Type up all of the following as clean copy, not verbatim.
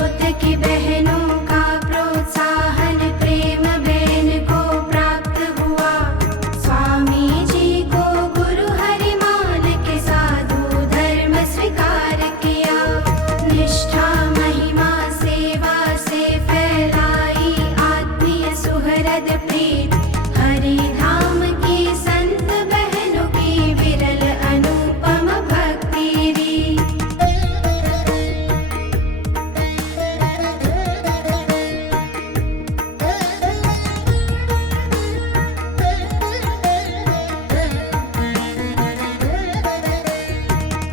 ज्योत की बहनों का प्रोत्साहन प्रेम बहन को प्राप्त हुआ। स्वामी जी को गुरु हरि मान के साधु धर्म स्वीकार किया। निष्ठा महिमा सेवा से फैलाई आत्मीय सुहृद प्रीत। हरि धाम की संत बहनों की विरल अनुपम भक्ति रीत।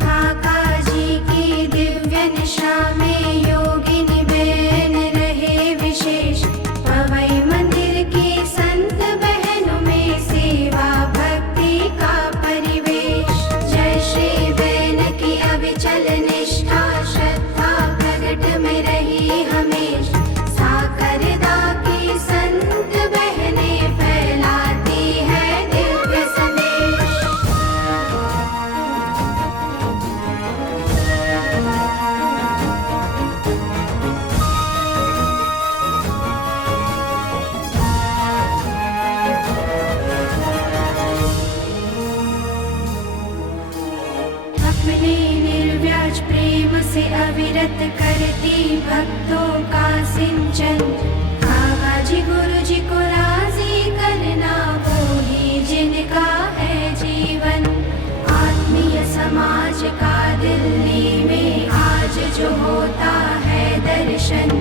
काका जी की दिव्य निशा में योगिनी बहन रहे विशेष। पवई मंदिर की संत बहनों में सेवा भक्ति का परिवेश। जय श्री बहन की अविचल निष्ठा श्रद्धा प्रगट में रही हमेश। साकरदा की संत बहनें फैलाती है दिव्य संदेश। अपने निर्व्याज प्रेम से अविरत करती भक्तों का सिंचन। काका जी गुरु जी को राजी करना वो ही जिनका है जीवन। आत्मीय समाज का दिल्ली में आज जो होता है दर्शन।